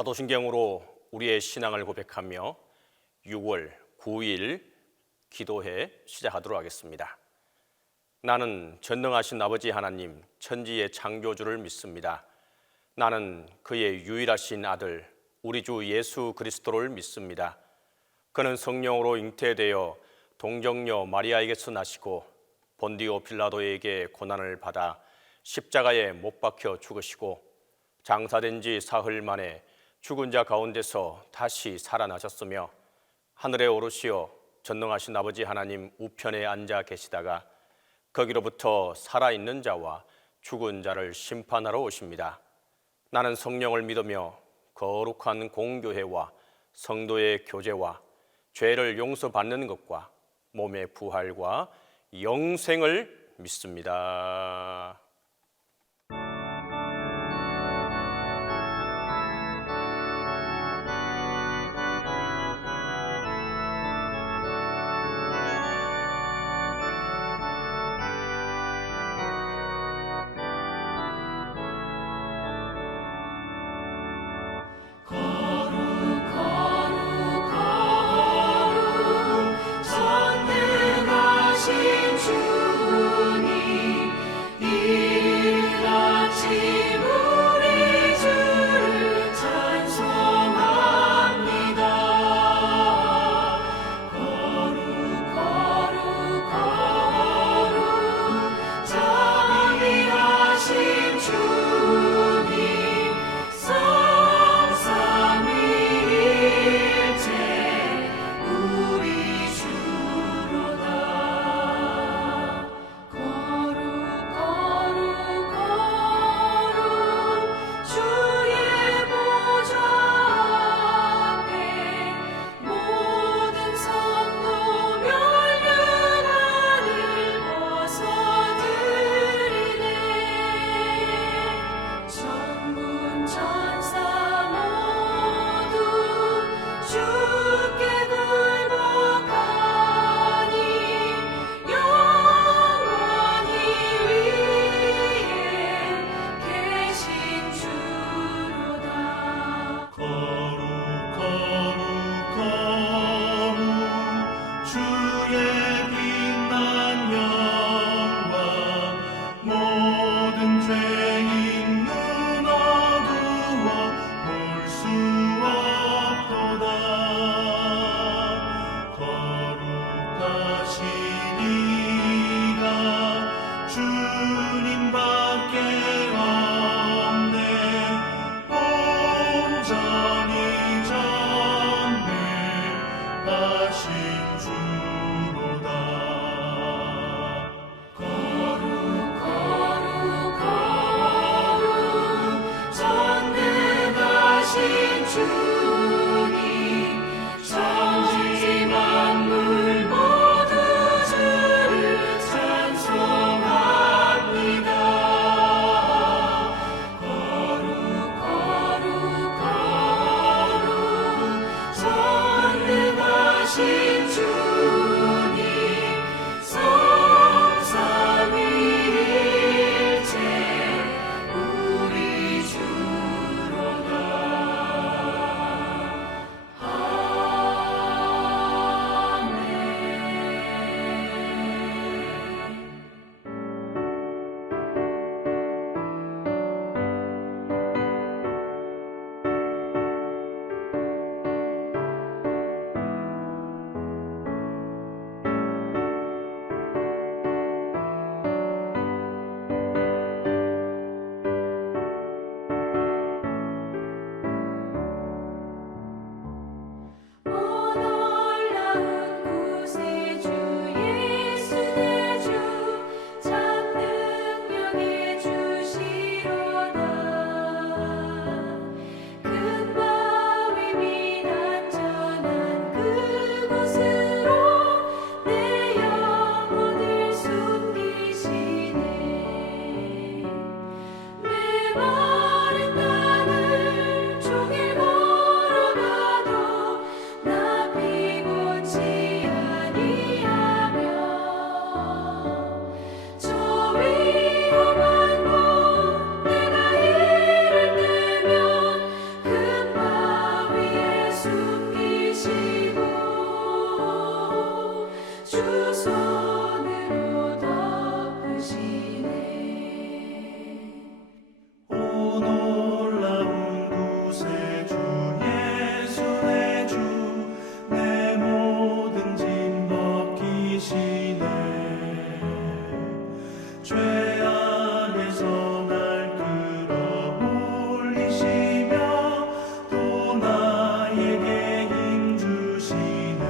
사도신경으로 우리의 신앙을 고백하며 6월 9일 기도회 시작하도록 하겠습니다. 나는 전능하신 아버지 하나님, 천지의 창조주를 믿습니다. 나는 그의 유일하신 아들, 우리 주 예수 그리스도를 믿습니다. 그는 성령으로 잉태되어 동정녀 마리아에게서 나시고 본디오 빌라도에게 고난을 받아 십자가에 못 박혀 죽으시고 장사된 지 사흘 만에 죽은 자 가운데서 다시 살아나셨으며 하늘에 오르시어 전능하신 아버지 하나님 우편에 앉아 계시다가 거기로부터 살아있는 자와 죽은 자를 심판하러 오십니다. 나는 성령을 믿으며 거룩한 공교회와 성도의 교제와 죄를 용서받는 것과 몸의 부활과 영생을 믿습니다. 전능하신 주님 주의 빛난 영광 모든 죄인 눈 어두워 볼 수 없도다. 거룩하신 이가 주님밖에 없네. 온전히 전능하신 주로다. 거룩 전능하신 주님, 천지 만물 모두 주를 찬송합니다. 거룩 전능하신 주님, 성삼위일체 우리 주로다. 오 놀라운 구세주 예수 내 주, 참 능력의 주시로다. 큰 바위 및 안전한 그곳으로 내 영혼을 숨기시네. 메마른 땅을 종일 걸어가도 나 피곤치 아니하며, 저 위험한 곳 내가 이를 때면 큰 바위에 숨기시고 주 손으로 덮으시네. 오 놀라운 구세주 예수 내 주, 내 모든 짐 벗기시네. 죄 안에서 날 끌어올리시며 또 나에게 힘 주시네.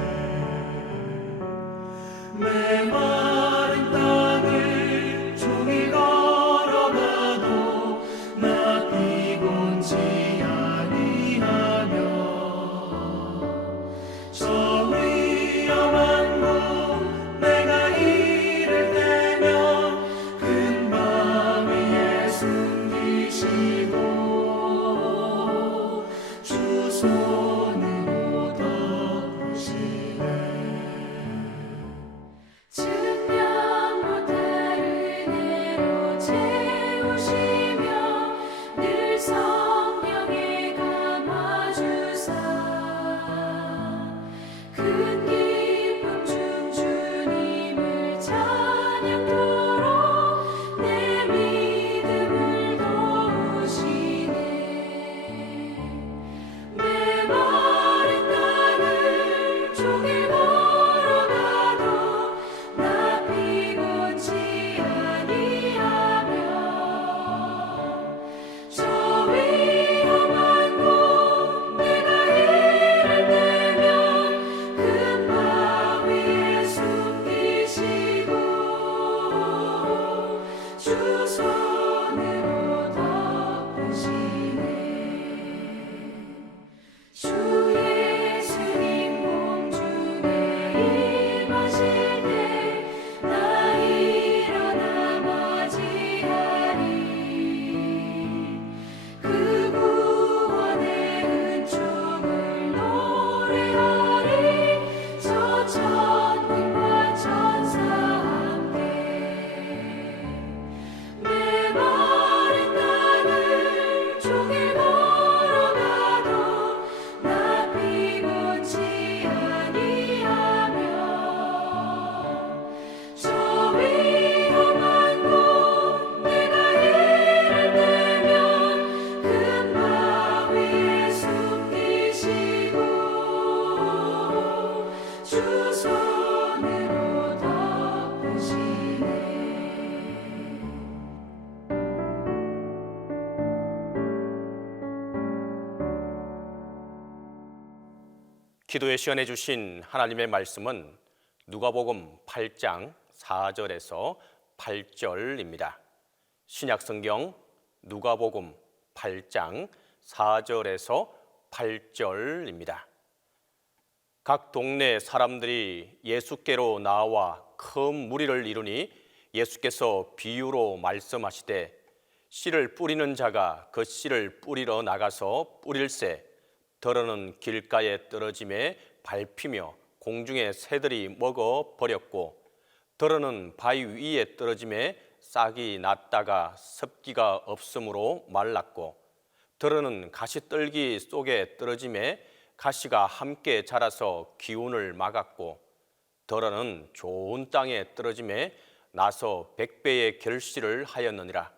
기도의 시간에 주신 하나님의 말씀은 누가복음 8장 4절에서 8절입니다. 신약성경 누가복음 8장 4절에서 8절입니다. 각 동네 사람들이 예수께로 나와 큰 무리를 이루니 예수께서 비유로 말씀하시되 씨를 뿌리는 자가 그 씨를 뿌리러 나가서 뿌릴새 더러는 길가에 떨어짐에 밟히며 공중의 새들이 먹어 버렸고 더러는 바위 위에 떨어짐에 싹이 났다가 습기가 없으므로 말랐고 더러는 가시떨기 속에 떨어짐에 가시가 함께 자라서 기운을 막았고 더러는 좋은 땅에 떨어짐에 나서 100배의 결실을 하였느니라.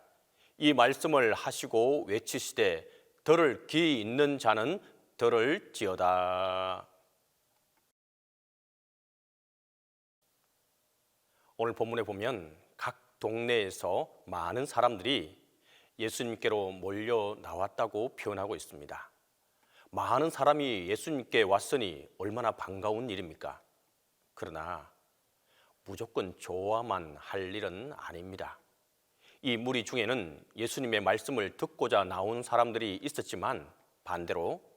이 말씀을 하시고 외치시되 들을 귀 있는 자는 들을지어다. 오늘 본문에 보면 각 동네에서 많은 사람들이 예수님께로 몰려 나왔다고 표현하고 있습니다. 많은 사람이 예수님께 왔으니 얼마나 반가운 일입니까? 그러나 무조건 좋아만 할 일은 아닙니다. 이 무리 중에는 예수님의 말씀을 듣고자 나온 사람들이 있었지만 반대로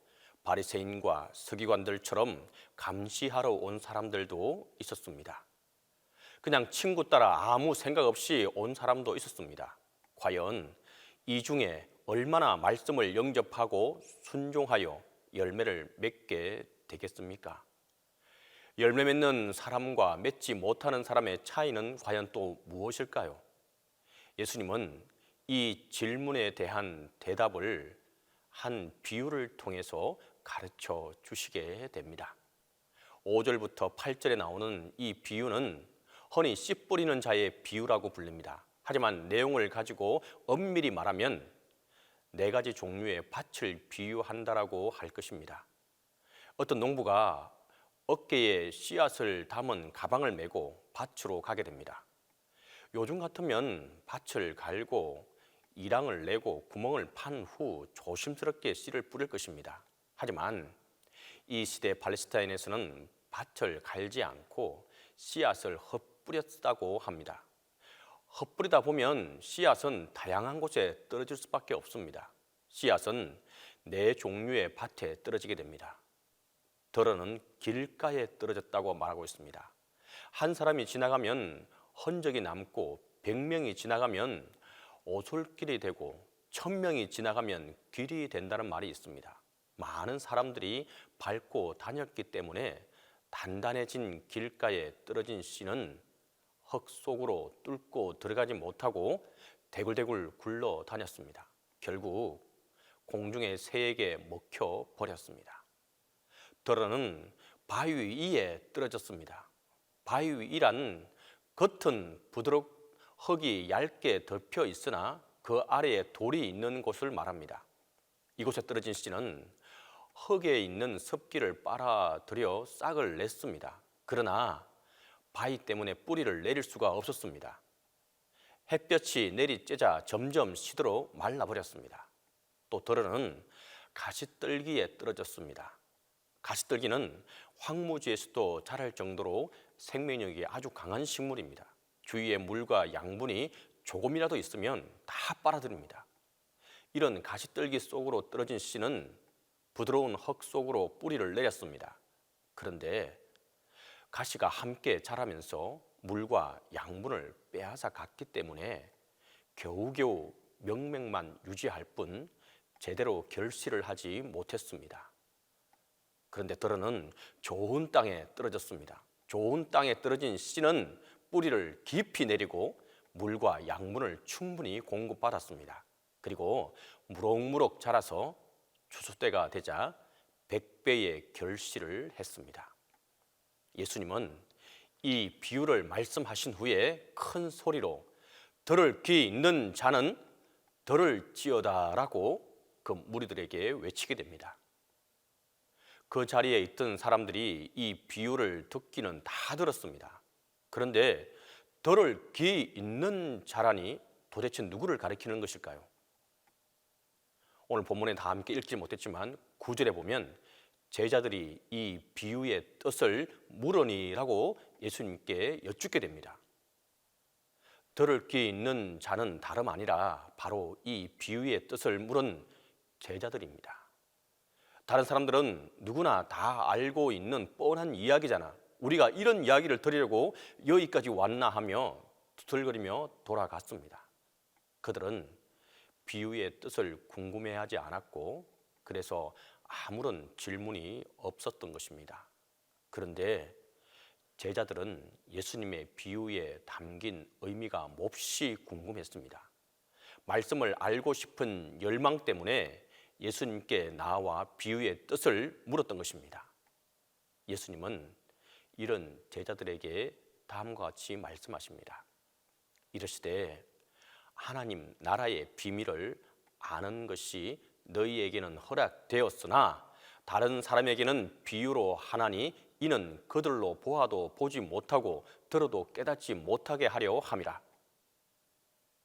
바리새인과 서기관들처럼 감시하러 온 사람들도 있었습니다. 그냥 친구 따라 아무 생각 없이 온 사람도 있었습니다. 과연 이 중에 얼마나 말씀을 영접하고 순종하여 열매를 맺게 되겠습니까? 열매 맺는 사람과 맺지 못하는 사람의 차이는 과연 또 무엇일까요? 예수님은 이 질문에 대한 대답을 한 비유를 통해서 가르쳐 주시게 됩니다. 5절부터 8절에 나오는 이 비유는 흔히 씨 뿌리는 자의 비유라고 불립니다. 하지만 내용을 가지고 엄밀히 말하면 4가지 종류의 밭을 비유한다라고 할 것입니다. 어떤 농부가 어깨에 씨앗을 담은 가방을 메고 밭으로 가게 됩니다. 요즘 같으면 밭을 갈고 이랑을 내고 구멍을 판 후 조심스럽게 씨를 뿌릴 것입니다. 하지만 이 시대 팔레스타인에서는 밭을 갈지 않고 씨앗을 흩뿌렸다고 합니다. 흩뿌리다 보면 씨앗은 다양한 곳에 떨어질 수밖에 없습니다. 씨앗은 4종류의 밭에 떨어지게 됩니다. 더러는 길가에 떨어졌다고 말하고 있습니다. 한 사람이 지나가면 흔적이 남고 100명이 지나가면 오솔길이 되고 1000명이 지나가면 길이 된다는 말이 있습니다. 많은 사람들이 밟고 다녔기 때문에 단단해진 길가에 떨어진 씨는 흙 속으로 뚫고 들어가지 못하고 대굴대굴 굴러 다녔습니다. 결국 공중의 새에게 먹혀 버렸습니다. 더러는 바위 위에 떨어졌습니다. 바위 위란 겉은 부드럽 흙이 얇게 덮여 있으나 그 아래에 돌이 있는 곳을 말합니다. 이곳에 떨어진 씨는 흙에 있는 습기를 빨아들여 싹을 냈습니다. 그러나 바위 때문에 뿌리를 내릴 수가 없었습니다. 햇볕이 내리쬐자 점점 시들어 말라버렸습니다. 또 더러는 가시떨기에 떨어졌습니다. 가시떨기는 황무지에서도 자랄 정도로 생명력이 아주 강한 식물입니다. 주위에 물과 양분이 조금이라도 있으면 다 빨아들입니다. 이런 가시떨기 속으로 떨어진 씨는 부드러운 흙 속으로 뿌리를 내렸습니다. 그런데 가시가 함께 자라면서 물과 양분을 빼앗아 갔기 때문에 겨우겨우 명맥만 유지할 뿐 제대로 결실을 하지 못했습니다. 그런데 더러는 좋은 땅에 떨어졌습니다. 좋은 땅에 떨어진 씨는 뿌리를 깊이 내리고 물과 양분을 충분히 공급받았습니다. 그리고 무럭무럭 자라서 추수 때가 되자 100배의 결실을 했습니다. 예수님은 이 비유를 말씀하신 후에 큰 소리로 들을 귀 있는 자는 들을지어다라고 그 무리들에게 외치게 됩니다. 그 자리에 있던 사람들이 이 비유를 듣기는 다 들었습니다. 그런데 들을 귀 있는 자라니 도대체 누구를 가리키는 것일까요? 오늘 본문에 다 함께 읽지 못했지만 9절에 보면 제자들이 이 비유의 뜻을 물으니라고 예수님께 여쭙게 됩니다. 들을 귀 있는 자는 다름 아니라 바로 이 비유의 뜻을 물은 제자들입니다. 다른 사람들은 누구나 다 알고 있는 뻔한 이야기잖아. 우리가 이런 이야기를 들으려고 여기까지 왔나 하며 투덜거리며 돌아갔습니다. 그들은 비유의 뜻을 궁금해하지 않았고 그래서 아무런 질문이 없었던 것입니다. 그런데 제자들은 예수님의 비유에 담긴 의미가 몹시 궁금했습니다. 말씀을 알고 싶은 열망 때문에 예수님께 나와 비유의 뜻을 물었던 것입니다. 예수님은 이런 제자들에게 다음과 같이 말씀하십니다. 이르시되 하나님 나라의 비밀을 아는 것이 너희에게는 허락되었으나 다른 사람에게는 비유로 하나니 이는 그들로 보아도 보지 못하고 들어도 깨닫지 못하게 하려 함이라.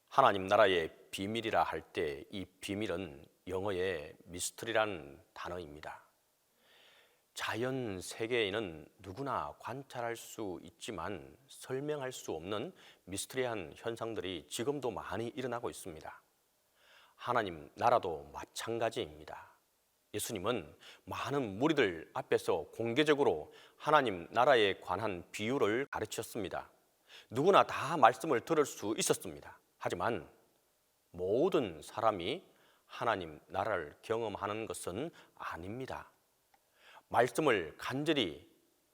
하나님 나라의 비밀이라 할 때 이 비밀은 영어의 미스터리라는 단어입니다. 자연 세계에는 누구나 관찰할 수 있지만 설명할 수 없는 미스터리한 현상들이 지금도 많이 일어나고 있습니다. 하나님 나라도 마찬가지입니다. 예수님은 많은 무리들 앞에서 공개적으로 하나님 나라에 관한 비유를 가르쳤습니다. 누구나 다 말씀을 들을 수 있었습니다. 하지만 모든 사람이 하나님 나라를 경험하는 것은 아닙니다. 말씀을 간절히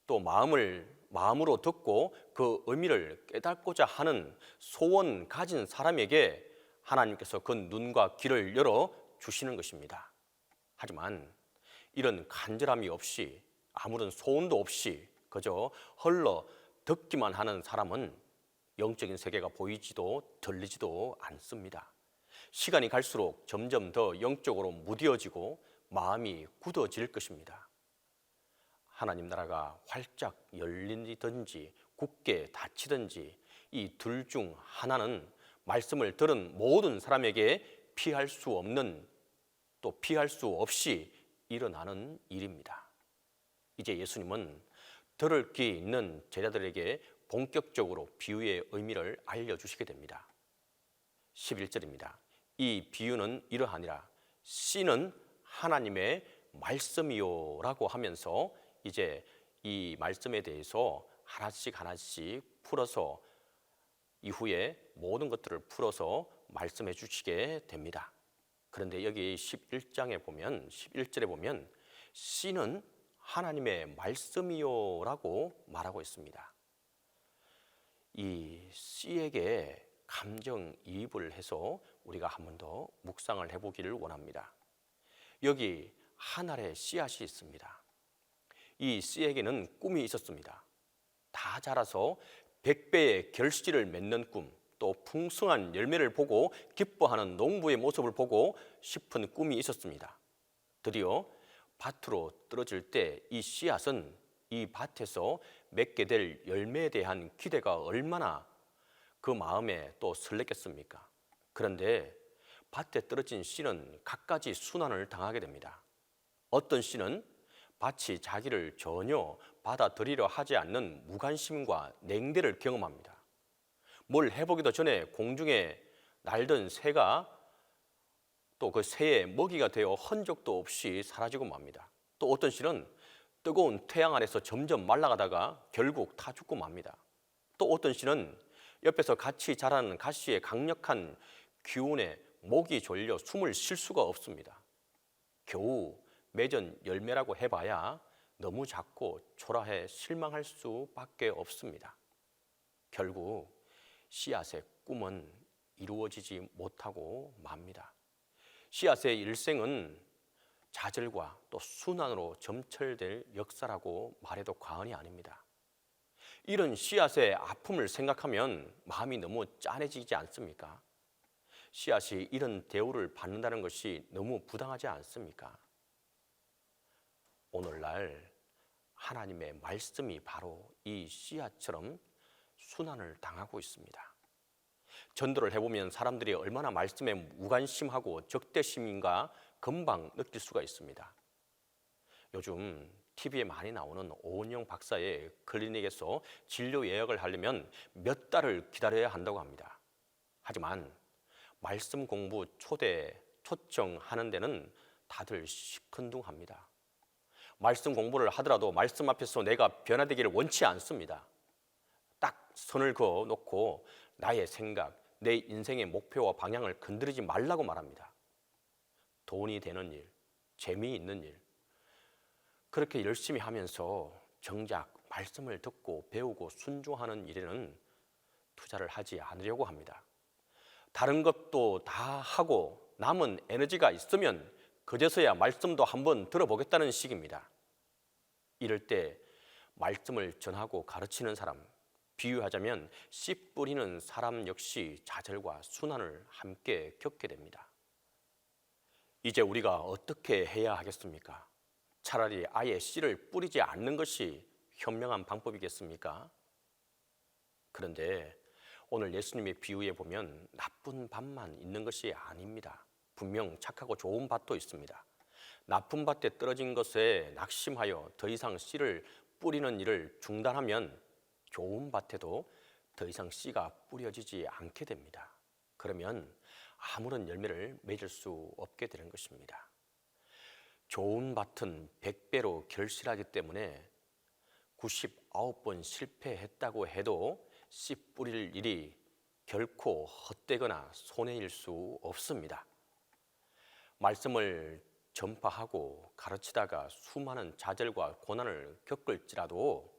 또 마음으로 듣고 그 의미를 깨닫고자 하는 소원 가진 사람에게 하나님께서 그 눈과 귀를 열어 주시는 것입니다. 하지만 이런 간절함이 없이 아무런 소원도 없이 그저 헐러 듣기만 하는 사람은 영적인 세계가 보이지도 들리지도 않습니다. 시간이 갈수록 점점 더 영적으로 무뎌지고 마음이 굳어질 것입니다. 하나님 나라가 활짝 열리든지 굳게 닫히든지 이 둘 중 하나는 말씀을 들은 모든 사람에게 피할 수 없는 또 피할 수 없이 일어나는 일입니다. 이제 예수님은 들을 귀 있는 제자들에게 본격적으로 비유의 의미를 알려주시게 됩니다. 11절입니다. 이 비유는 이러하니라. 씨는 하나님의 말씀이요 라고 하면서 이제 이 말씀에 대해서 하나씩 풀어서 이후에 모든 것들을 풀어서 말씀해 주시게 됩니다. 그런데 여기 11절에 보면 씨는 하나님의 말씀이요 라고 말하고 있습니다. 이 씨에게 감정이입을 해서 우리가 한 번 더 묵상을 해보기를 원합니다. 여기 한 알의 씨앗이 있습니다. 이 씨에게는 꿈이 있었습니다. 다 자라서 100배의 결실을 맺는 꿈, 또 풍성한 열매를 보고 기뻐하는 농부의 모습을 보고 싶은 꿈이 있었습니다. 드디어 밭으로 떨어질 때 이 씨앗은 이 밭에서 맺게 될 열매에 대한 기대가 얼마나 그 마음에 또 설렜겠습니까? 그런데 밭에 떨어진 씨는 갖가지 순환을 당하게 됩니다. 어떤 씨는 밭이 자기를 전혀 받아들이려 하지 않는 무관심과 냉대를 경험합니다. 뭘 해보기도 전에 공중에 날던 새가 또 그 새의 먹이가 되어 흔적도 없이 사라지고 맙니다. 또 어떤 씨는 뜨거운 태양 아래서 점점 말라가다가 결국 타 죽고 맙니다. 또 어떤 씨는 옆에서 같이 자라는 가시의 강력한 기운에 목이 졸려 숨을 쉴 수가 없습니다. 겨우 맺은 열매라고 해봐야 너무 작고 초라해 실망할 수밖에 없습니다. 결국 씨앗의 꿈은 이루어지지 못하고 맙니다. 씨앗의 일생은 좌절과 또 순환으로 점철될 역사라고 말해도 과언이 아닙니다. 이런 씨앗의 아픔을 생각하면 마음이 너무 짠해지지 않습니까? 씨앗이 이런 대우를 받는다는 것이 너무 부당하지 않습니까? 오늘날 하나님의 말씀이 바로 이 씨앗처럼 순환을 당하고 있습니다. 전도를 해보면 사람들이 얼마나 말씀에 무관심하고 적대심인가 금방 느낄 수가 있습니다. 요즘 TV에 많이 나오는 오은영 박사의 클리닉에서 진료 예약을 하려면 몇 달을 기다려야 한다고 합니다. 하지만 말씀 공부 초청하는 데는 다들 시큰둥합니다. 말씀 공부를 하더라도 말씀 앞에서 내가 변화되기를 원치 않습니다. 딱 선을 그어 놓고 나의 생각, 내 인생의 목표와 방향을 건드리지 말라고 말합니다. 돈이 되는 일, 재미있는 일, 그렇게 열심히 하면서 정작 말씀을 듣고 배우고 순종하는 일에는 투자를 하지 않으려고 합니다. 다른 것도 다 하고 남은 에너지가 있으면 그제서야 말씀도 한번 들어보겠다는 식입니다. 이럴 때 말씀을 전하고 가르치는 사람, 비유하자면 씨 뿌리는 사람 역시 좌절과 순환을 함께 겪게 됩니다. 이제 우리가 어떻게 해야 하겠습니까? 차라리 아예 씨를 뿌리지 않는 것이 현명한 방법이겠습니까? 그런데 오늘 예수님의 비유에 보면 나쁜 밭만 있는 것이 아닙니다. 분명 착하고 좋은 밭도 있습니다. 나쁜 밭에 떨어진 것에 낙심하여 더 이상 씨를 뿌리는 일을 중단하면 좋은 밭에도 더 이상 씨가 뿌려지지 않게 됩니다. 그러면 아무런 열매를 맺을 수 없게 되는 것입니다. 좋은 밭은 100배로 결실하기 때문에 99번 실패했다고 해도 씨 뿌릴 일이 결코 헛되거나 손해일 수 없습니다. 말씀을 전파하고 가르치다가 수많은 좌절과 고난을 겪을지라도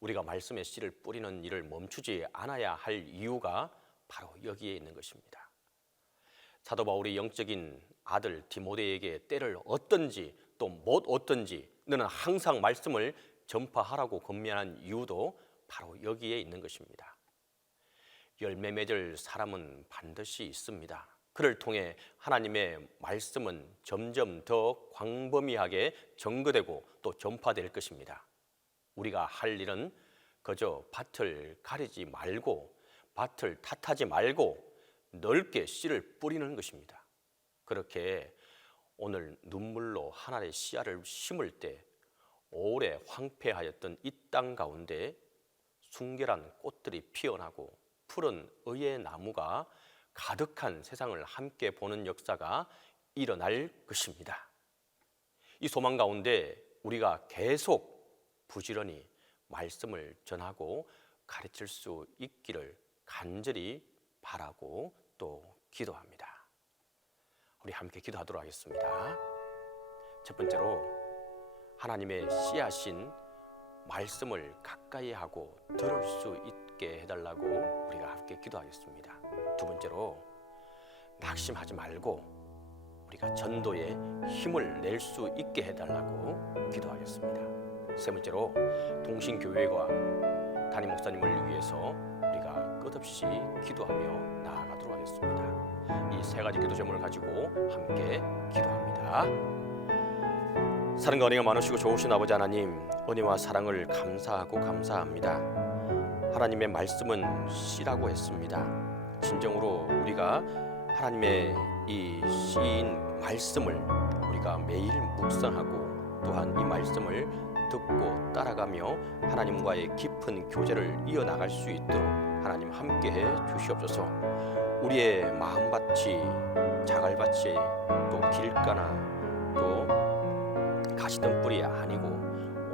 우리가 말씀의 씨를 뿌리는 일을 멈추지 않아야 할 이유가 바로 여기에 있는 것입니다. 사도 바울이 영적인 아들 디모데에게 때를 얻든지 또 못 얻든지 너는 항상 말씀을 전파하라고 권면한 이유도 바로 여기에 있는 것입니다. 열매 맺을 사람은 반드시 있습니다. 그를 통해 하나님의 말씀은 점점 더 광범위하게 전거되고 또 전파될 것입니다. 우리가 할 일은 그저 밭을 가리지 말고 밭을 탓하지 말고 넓게 씨를 뿌리는 것입니다. 그렇게 오늘 눈물로 하나의 씨알을 심을 때 오래 황폐하였던 이 땅 가운데 순결한 꽃들이 피어나고 푸른 의의 나무가 가득한 세상을 함께 보는 역사가 일어날 것입니다. 이 소망 가운데 우리가 계속 부지런히 말씀을 전하고 가르칠 수 있기를 간절히 바라고 또 기도합니다. 우리 함께 기도하도록 하겠습니다. 첫 번째로 하나님의 씨앗인 말씀을 가까이 하고 들을 수 있게 해달라고 우리가 함께 기도하겠습니다. 두 번째로 낙심하지 말고 우리가 전도에 힘을 낼 수 있게 해달라고 기도하겠습니다. 세 번째로 동신교회와 담임 목사님을 위해서 우리가 끝없이 기도하며 나아가도록 하겠습니다. 이 세 가지 기도 제목을 가지고 함께 기도합니다. 사랑과 은혜가 많으시고 좋으신 아버지 하나님, 은혜와 사랑을 감사하고 감사합니다. 하나님의 말씀은 씨라고 했습니다. 진정으로 우리가 하나님의 이 씨인 말씀을 우리가 매일 묵상하고 또한 이 말씀을 듣고 따라가며 하나님과의 깊은 교제를 이어나갈 수 있도록 하나님 함께해 주시옵소서. 우리의 마음밭이 자갈밭이 또 길가나 또 가시덤불이 아니고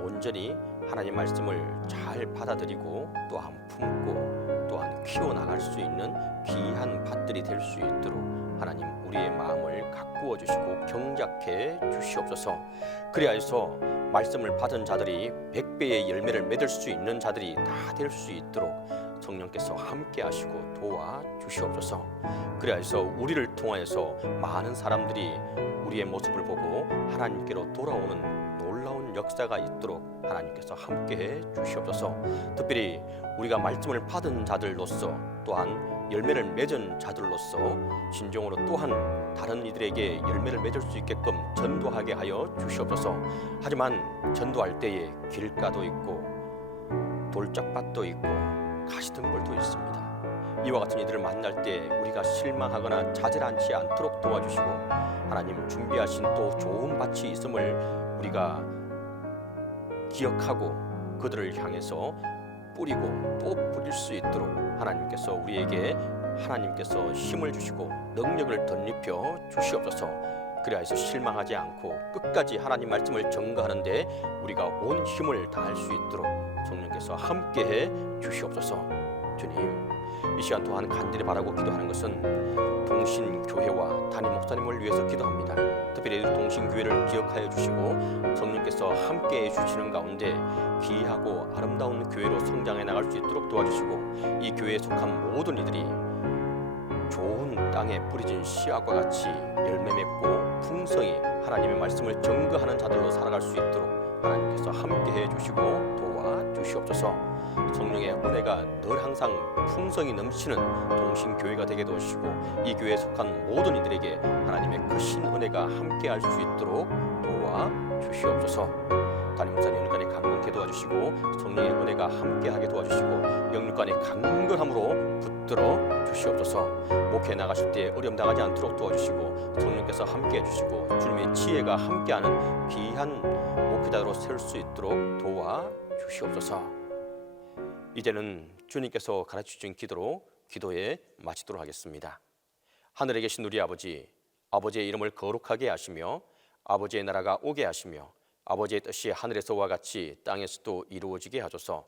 온전히 하나님 말씀을 잘 받아들이고 또한 품고 또한 키워나갈 수 있는 귀한 밭들이 될 수 있도록 하나님 우리의 마음을 가꾸어 주시고 경작해 주시옵소서. 그리하여서 말씀을 받은 자들이 100배의 열매를 맺을 수 있는 자들이 다 될 수 있도록 성령께서 함께 하시고 도와 주시옵소서. 그리하여서 우리를 통하여서 많은 사람들이 우리의 모습을 보고 하나님께로 돌아오는 놀라운 역사가 있도록 하나님께서 함께해 주시옵소서. 특별히 우리가 말씀을 받은 자들로서 또한 열매를 맺은 자들로서 진정으로 또한 다른 이들에게 열매를 맺을 수 있게끔 전도하게 하여 주시옵소서. 하지만 전도할 때에 길가도 있고 돌짝밭도 있고 가시덤불도 있습니다. 이와 같은 이들을 만날 때 우리가 실망하거나 좌절하지 않도록 도와주시고 하나님 준비하신 또 좋은 밭이 있음을 우리가 기억하고 그들을 향해서 뿌리고 또 뿌릴 수 있도록 하나님께서 우리에게 힘을 주시고 능력을 덧입혀 주시옵소서. 그리하여서 실망하지 않고 끝까지 하나님 말씀을 전가하는데 우리가 온 힘을 다할 수 있도록 성령께서 함께해 주시옵소서. 주님, 이 시간 또한 간절히 바라고 기도하는 것은 동신교회와 담임 목사님을 위해서 기도합니다. 특별히 동신교회를 기억하여 주시고 성령께서 함께해 주시는 가운데 귀하고 아름다운 교회로 성장해 나갈 수 있도록 도와주시고 이 교회에 속한 모든 이들이 좋은 땅에 뿌려진 씨앗과 같이 열매 맺고 풍성히 하나님의 말씀을 증거하는 자들로 살아갈 수 있도록 하나님께서 함께해 주시고 도와주시옵소서. 성령의 은혜가 늘 항상 풍성히 넘치는 동신교회가 되게 도와주시고 이 교회에 속한 모든 이들에게 하나님의 크신 은혜가 함께할 수 있도록 도와주시옵소서. 담임 목사님 영육간에 강건케 도와주시고 성령의 은혜가 함께하게 도와주시고 영육간의 강건함으로 붙들어 주시옵소서. 목회 나가실 때 어려움 당하지 않도록 도와주시고 성령께서 함께해 주시고 주님의 지혜가 함께하는 귀한 목회자로 세울 수 있도록 도와주시옵소서. 이제는 주님께서 가르쳐주신 기도로 기도에 마치도록 하겠습니다. 하늘에 계신 우리 아버지, 아버지의 이름을 거룩하게 하시며 아버지의 나라가 오게 하시며 아버지의 뜻이 하늘에서와 같이 땅에서도 이루어지게 하소서.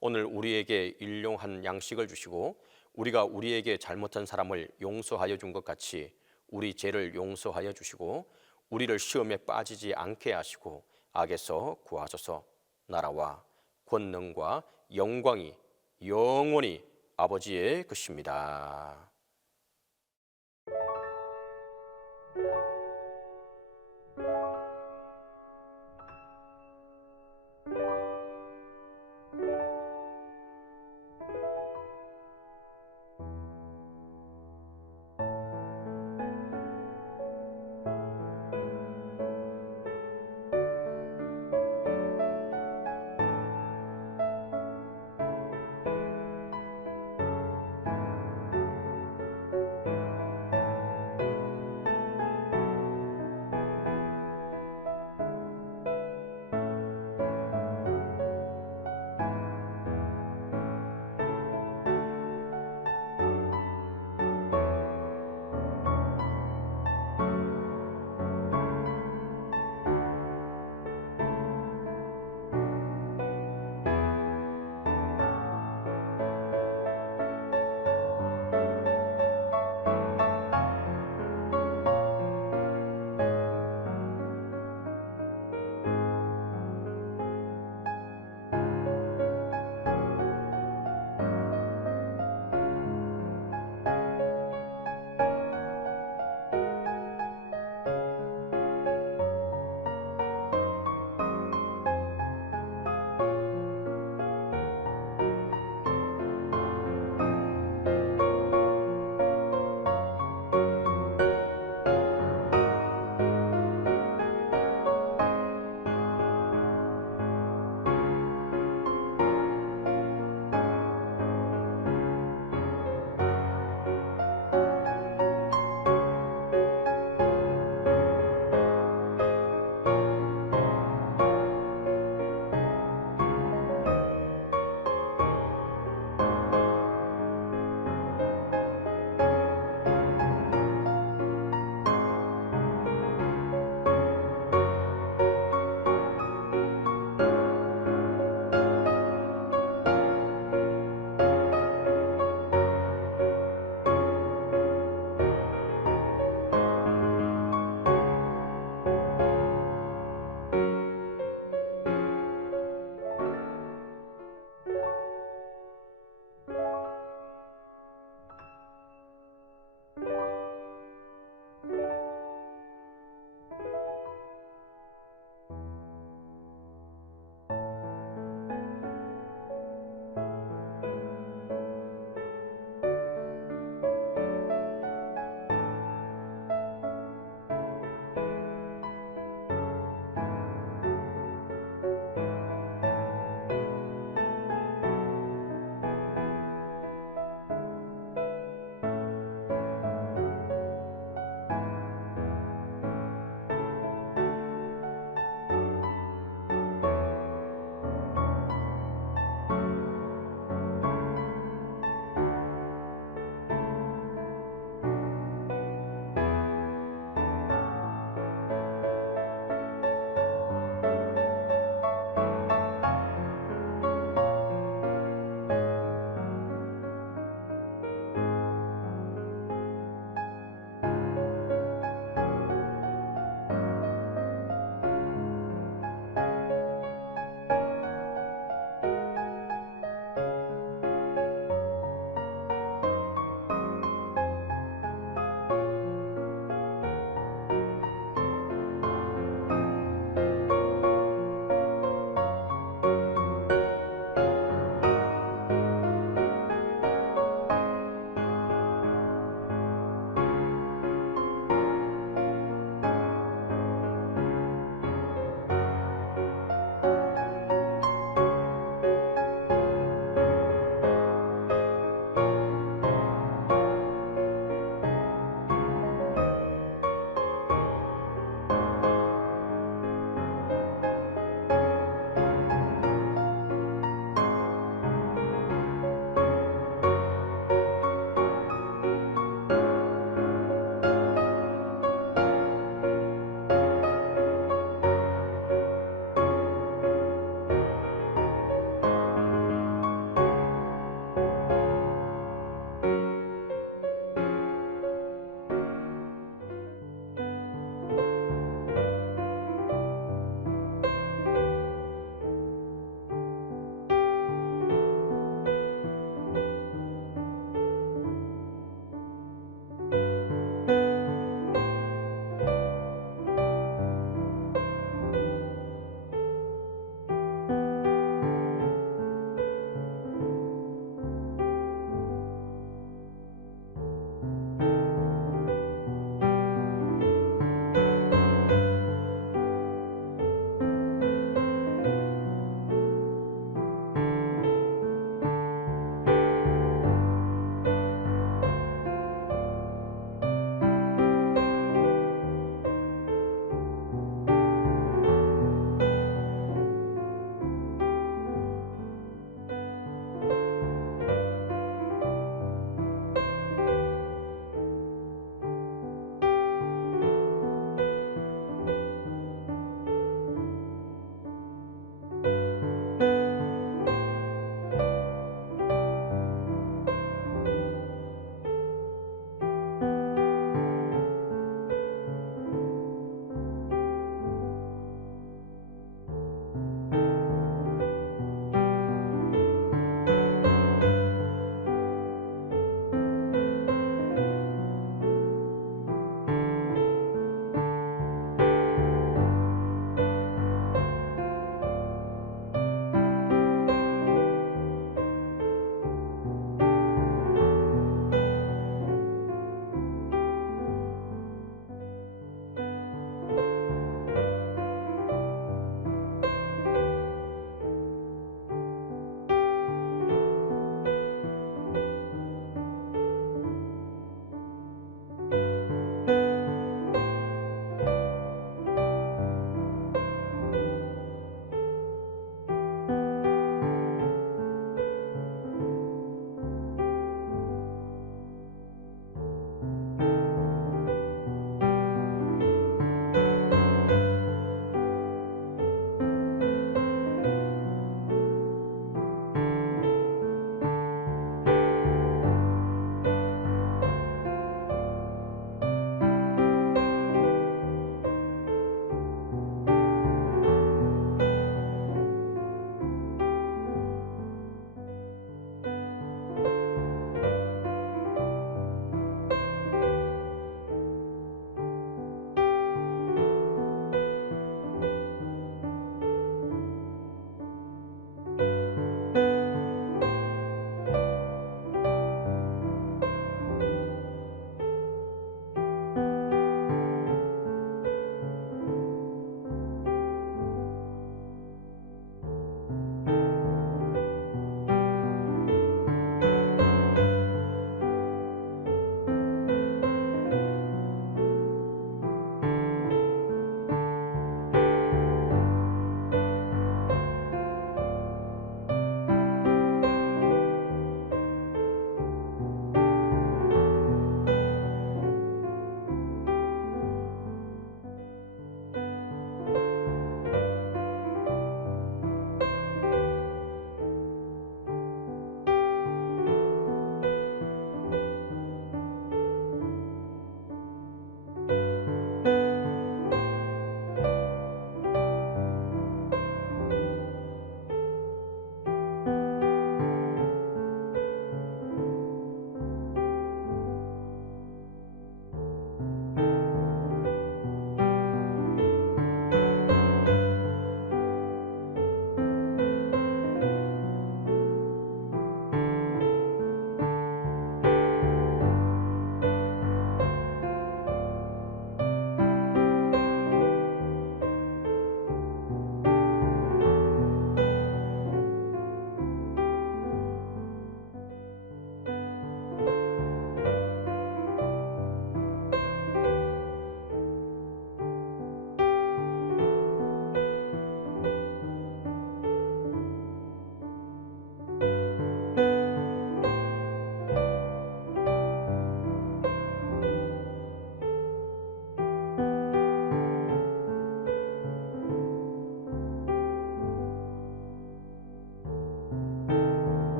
오늘 우리에게 일용할 양식을 주시고 우리가 우리에게 잘못한 사람을 용서하여 준 것 같이 우리 죄를 용서하여 주시고 우리를 시험에 빠지지 않게 하시고 악에서 구하소서. 나라와 권능과 영광이 영원히 아버지의 것입니다.